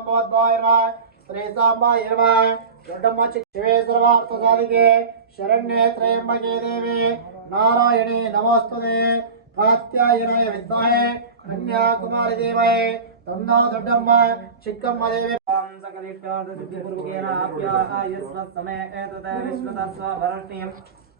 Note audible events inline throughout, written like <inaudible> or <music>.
శ్రీ సాంబాయిరవ రెండమ్మ శివేశ్వరవార్త సాధికే శరణ్యే త్రయంబకే దేవి నారాయణి నమోస్తుదే కాత్యాయనాయ విద్మహే కన్యాకుమారి దేవే తందో దొడ్డమ్మ చిక్కమ్మ దేవి సకలిష్టాద సిద్ధి పూర్వకేన ఆప్యాయ వరణీయం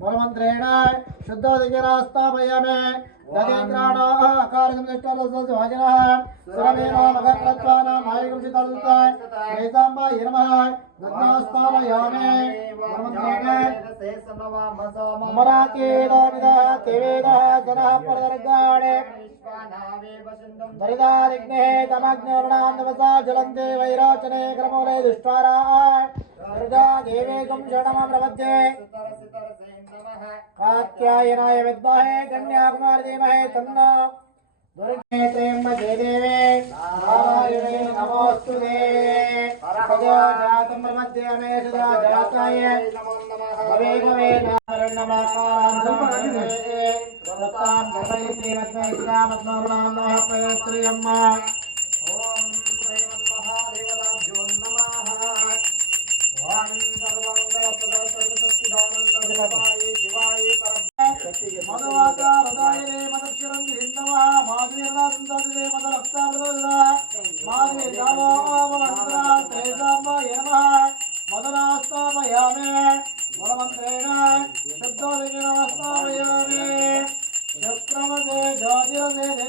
మూలమంత్రేణ శుద్ధోదిగిరాస్థాపయ మే దరిద్రాణాః కార్యం నిష్ఠలస్య వాజనః సురవేణో మగత్వాన మాయకృషితలుత వేదాంబ యనమః రత్నాస్థాపయామే మూలమంత్రేణ మరాకేదోనిదః తివేదః జనః పరదర్గాణే దరిదారిగ్నే తమగ్నోర్ణాం తమసా జ్వలంతే వైరోచనే క్రమోలే దుష్టారాయ दुर्गा देवेकं षडमप्रपद्ये कात्यायनाय विद्महे कन्याकुमारी धीमहे तन्नो दुर्गे त्र्यम्बके देवे नारायणे नमोऽस्तु देवे सदा जातं प्रपद्ये मे सदा जाताय नमो नमः भवे भवे नारायणमाकारां सम्पदे रतां भवति रत्नैस्रामत्मरुणां नः पयोस्त्रियम्मा మదవాకారదాయనే మదక్షరం హిందవ మాధుర్లా సంతాదిదే మద రక్తామృద మాధురి రామోవలంతరా త్రేదాంబ యనమ మదనాస్తామయామే మూలమంత్రేణ శబ్దోదిగినమస్తామయామే శుక్రమదే జ్యోతిరదే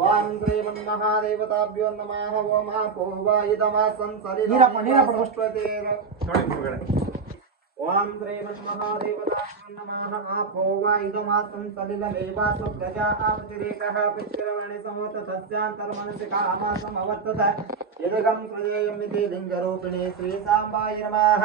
ವಾಂದ್ರೇವನ್ನಃ ದೇವತಾಭ್ಯೋ ನಮಃ ಓಮ ಪೋ ವಾ ಸಂಸರಿ ನೀರಪ್ಪ ನೀರಪ್ಪ ಅಷ್ಟೇರ आपो वा इदमासं सलिलमेवासु प्रजा आपतिरेकः पितृवाणि समोत तस्यान्तर्मनसि कामासमवर्तत यदगं प्रजेयमिति लिङ्गरूपिणे श्रीसाम्बाय नमः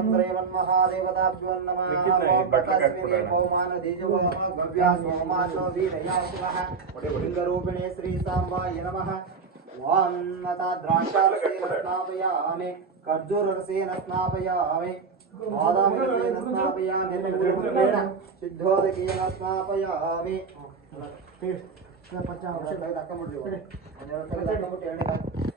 ಿಣೇ ಶ್ರೀ ಸಾಂಬಾಯ ನಮಃ ವಾನ್ನತಾದ್ರಾಕ್ಷಾರಸೇನ ಸ್ನಾಪಯಾಮಿ ಖರ್ಜೂರರಸೇನ ಸ್ನಾಪಯಾಮಿ ಬಾದಾಮಿರಸೇನ ಸ್ನಾಪಯಾಮಿ ಪೂರ್ವಕೇನ ಸಿದ್ಧೋದಕೇನ ಸ್ನಾಪಯಾಮಿ ಪಂಚಾಮೃತ ಅಕ್ಕ ಮಾಡ್ರಿ ಒಂದೆರಡು ಸಲ ಅಕ್ಕ ಬಿಟ್ಟು ಎರಡನೇ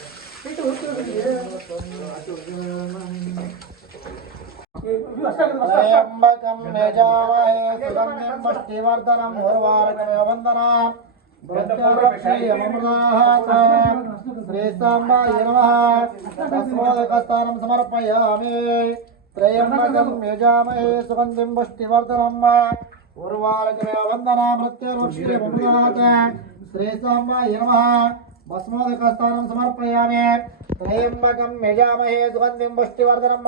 त्र्यम्बकं यजामहे सुगन्धिं पुष्टिवर्धनं उर्वारकमेवन्दना श्रीसाम्बाय नमः तस्मोदकस्थानं समर्पयामि त्रयम्बकं यजामहे सुगन्धिं पुष्टिवर्धनम् उर्वारकमेवन्दना मृत्युर्वृष्टिमृणात् श्रीसाम्बाय नमः भस्मोदकस्थानं समर्पयामि त्रयम्बकं यजामहे सुगन्धिं पुष्टिवर्धनम्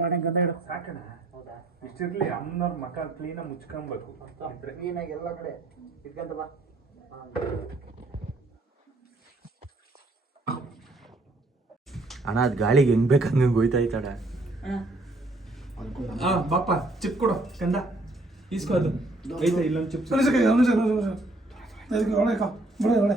ಲಾಡಂಗ್ ಒಂದೆರಡು ಸಾಕಣ ಹೌದಾ ಇಷ್ಟಿರ್ಲಿ ಅಮ್ಮನವ್ರ ಮಕ ಕ್ಲೀನಾಗಿ ಮುಚ್ಕೊಬೇಕು ಕ್ಲೀನಾಗಿ ಎಲ್ಲ ಕಡೆ ಇಟ್ಕೊಂತ ಬಾ ಅಣ್ಣ ಅದು ಗಾಳಿಗೆ ಹೆಂಗ್ ಬೇಕಂಗೆ ಹೋಯ್ತಾ ಐತಡ ಬಪ್ಪ ಚಿಪ್ ಕೊಡು ಕಂದ ಇಸ್ಕೋ ಅದು ಐತೆ ಇಲ್ಲೊಂದು ಚಿಪ್ ಅವನು ಸರ್ ಅವನು ಸರ್ ಅದಕ್ಕೆ ಒಳ್ಳೆ ಬಿಡ ಒಳ್ಳೆ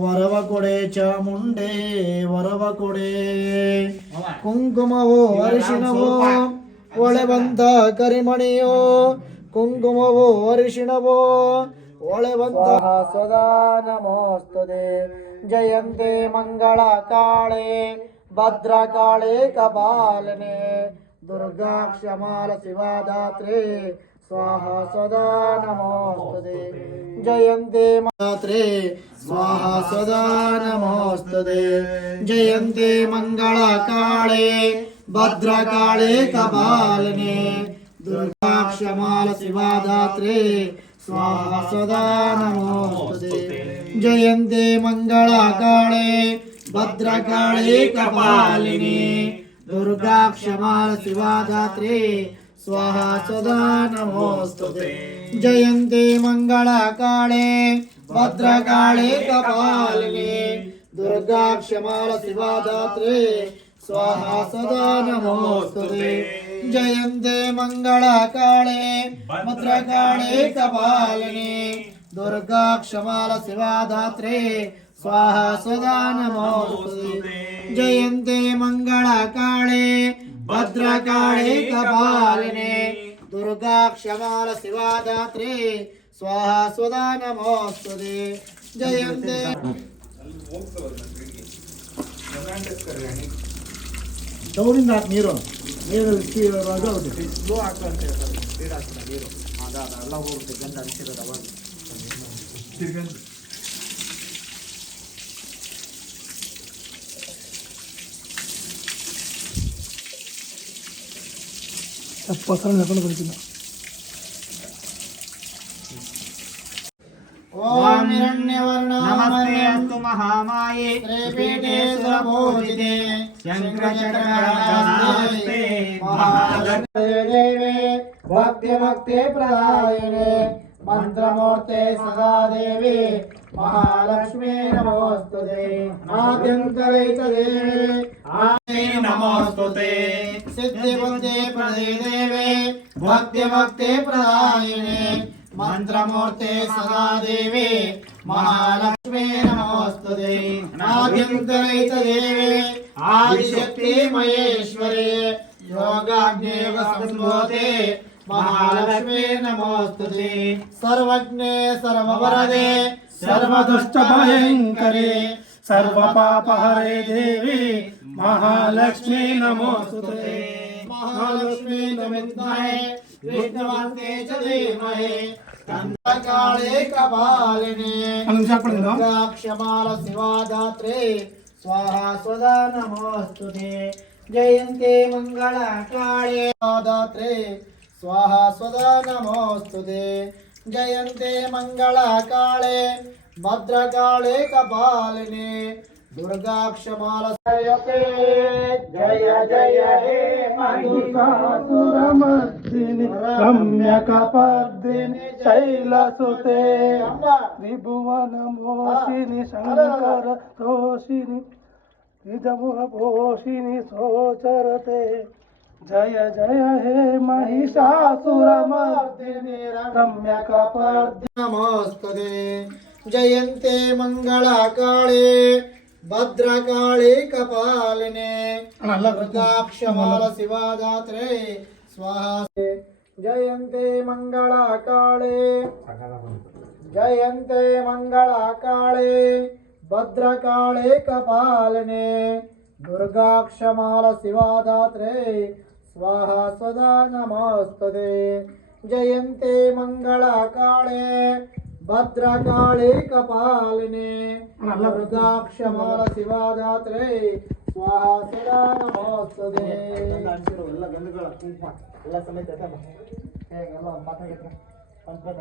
ವರವ ಕೊಡೆ ಚಾಮುಂಡೆ ವರವ ಕೊಡೆ ಕುಂಕುಮವೋ ಅರಿಶಿಣವೋ ಒಳೆ ಬಂತ ಕರಿಮಣಿಯೋ ಕುಂಕುಮವೋ ಅರಿಶಿಣವೋ ಒಳೆ ಬಂತ ಸದಾ ನಮೋಸ್ತದೆ ಜಯಂತೆ ಮಂಗಳ ಕಾಳೆ ಭದ್ರಕಾಳೆ ಕಪಾಲನೆ ದುರ್ಗಾಕ್ಷಮಾಲ ಕ್ಷಮಾಲ स्वाहा सदा नमोस्तुते जयन्ते मात्रे स्वाहा सदा नमोस्तुते जयन्ते मङ्गलकाले भद्रकाले कपालिने दुर्गाक्षमाल शिवादात्रे स्वाहा सदा नमोस्तुते जयन्ते मङ्गलकाले भद्रकाले कपालिने दुर्गाक्षमाल शिवादात्रे ಸ್ವಾಹ ಸದಾನಮೋಸ್ತೇ ಜಯಂದಿ ಮಂಗಳ ಕಾಳೆ ಭದ್ರಕಾಳಿ ಕಪಾಲಿ ದೂರ್ಗಾಕ್ಷ ಸ್ವಾಹ ಸ್ವಾಹಾ ಸದಾನಮೋಸ್ತೇ ಜಯಂತಿ ಮಂಗಳ ಕಾಳೆ ಭದ್ರಕಾಳೀ ಕಪಾಲಿನ ದರ್ಗಾಕ್ಷ ಶಿವಾಧಾತ್ರೇ ಸ್ವಾಹ ಸದಾನಮೋಸ್ತೇ ಜಯಂತಿ ಮಂಗಳ ಕಾಳೆ ಭದ್ರಕಾಳಿ ಕಪಾಲಿನಿ ದುರ್ಗಾ ಕ್ಷಮಾಲ ಶಿವಾದಾತ್ರಿ ಸ್ವಾಹ ಸ್ವದಾ ನಮೋಸ್ತುತಿ ಜಯಂತೆ ದೌಡಿಂದ ಹಾಕಿ ನೀರು ನೀರು ಸ್ಲೋ ಹಾಕ್ತಂತೆ ನೀರು ಅದ ಎಲ್ಲ ಹೋಗುತ್ತೆ ಗಂಧ ಅನಿಸಿರೋದು ಅವಾಗ తప్పసరం లేకుండా పడుతున్నా ఓం నమస్తే అస్తు మహామాయే త్రిపీఠే సురభూజితే శంకరచక్రవర్తనాస్తే మహాదేవే భక్తిమక్తే ప్రదాయనే మంత్రమూర్తే సదాదేవి మహాలక్ష్మీ నమోస్తుతే ఆద్యంతరైతదేవి ఆమె నమోస్తుతే సిద్ధిబుద్ధి ప్రదే దేవే భక్తి భక్తి ప్రదాయినే మంత్రమూర్తే సదా దేవి మహాలక్ష్మీ నమోస్తుదే ఆద్యంతరైత దేవి ఆదిశక్తి మహేశ్వరి యోగాగ్నేవ సంభూతే మహాలక్ష్మీ నమోస్తుతే సర్వజ్ఞే సర్వవరదే సర్వదుష్ట సర్వపాపహరే దేవి మహాలక్ష్మి నమోస్తుతే మహాలక్ష్మి నమిద్మహే విష్ణువంతే చ ధీమహి కందకాళే కపాలిని క్షమాల శివాదాత్రే స్వాహ స్వదా నమోస్తుతే జయంతే మంగళకాళే దాత్రే స్వాహ స్వదా నమోస్తుతే జయంతే మంగళకాళే భద్రకాళే కపాలిని దుర్గాక్షమాల జయ జయ హే మహిషాసురమర్దిని రమ్యకపర్దిని శైలసుతే త్రిభువన మోషిని శంకర తోషిని నిజముహోషిని సోచరతే జయ జయ హే మహిషాసురమర్దిని రమ్యకపర్ది నమోస్తదే ಜಯಂತೆ ಮಂಗಳ ಕಾಳೆ ಭದ್ರಕಾಳಿ ಕಪಾಲಿನೆ ಮೃತಾಕ್ಷಮಾಲ ಶಿವದಾತ್ರೆ ಜಯಂತೆ ಮಂಗಳ ಕಾಳೆ ಜಯಂತೆ ಮಂಗಳ ಕಾಳೆ ಭದ್ರಕಾಳೆ ಕಪಾಲಿನೆ ದುರ್ಗಾಕ್ಷಮಾಲ ಶಿವದಾತ್ರೆ ಸ್ವಾಹ ಸದಾ ನಮಸ್ತದೆ ಜಯಂತೆ ಮಂಗಳ ಕಾಳೆ ಭದ್ರಕಾಳಿ ಕಪಾಲಿನಿ ಮೃಗಾಕ್ಷ ಮೌಲ ಶಿವದಾತ್ರೆ ಸ್ವಾಹ ಸದಾ ನಮೋಸ್ತದೆ ಎಲ್ಲ ಗಂಧಗಳ ಎಲ್ಲ ಸಮೇತ ಹೇಗೆಲ್ಲ ಮಾತಾಡಿದ್ರೆ ಸಂಪದ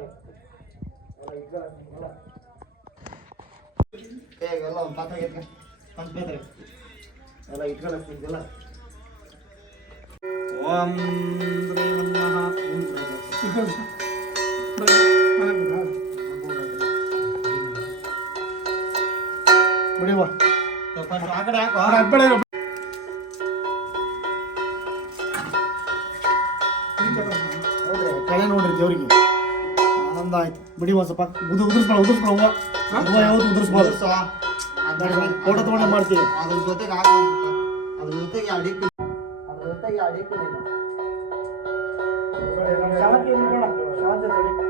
ಹೇಗೆಲ್ಲ ಒಂದು ಪಾತ್ರ ಎತ್ಕ ಸಂಪದ ಎಲ್ಲ ಇಟ್ಕೊಳ್ಳ ಓಂ ಓಂ <laughs> ಬಿಡಿವ ಆ ಕಡೆ ಹಾಕೋ ಕಳೆ ನೋಡ್ರಿ ದೇವ್ರಿಗೆ ಆನಂದ ಆಯ್ತು ಬಿಡಿ ಒಂದು ಸ್ವಲ್ಪ ಉದು ಉದುರಿಸ್ಬೇಡ ಉದುರಿಸ್ಬೇಡ ಹೂವ ಹೂವ ಯಾವ್ದು ಉದುರಿಸ್ಬೋದು ಫೋಟೋ ತಗೊಂಡು ಮಾಡ್ತೀವಿ ಅದ್ರ ಜೊತೆಗೆ ಅದ್ರ ಜೊತೆಗೆ ಅಡಿಕೆ ಅದ್ರ ಜೊತೆಗೆ ಅಡಿಕೆ ಶಾವಂತಿ ಶಾವಂತಿ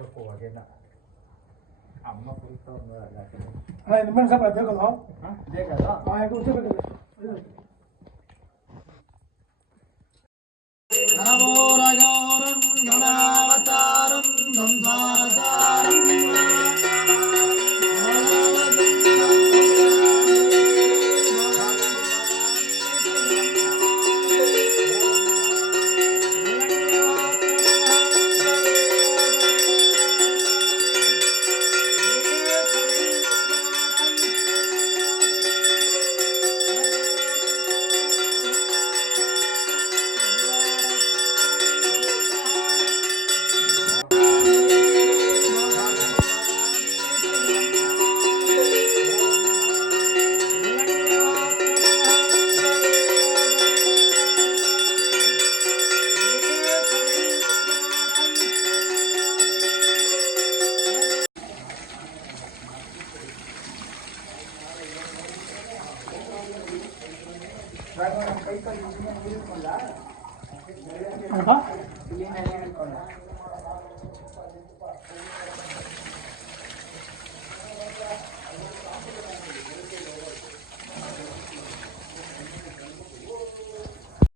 มาโกรธกันอ่ะอ่ำมาคุยต้มเลยอไรมันสับอะเดียวกันหรอเดียกันเหรอไอ้กูช่วไปกัน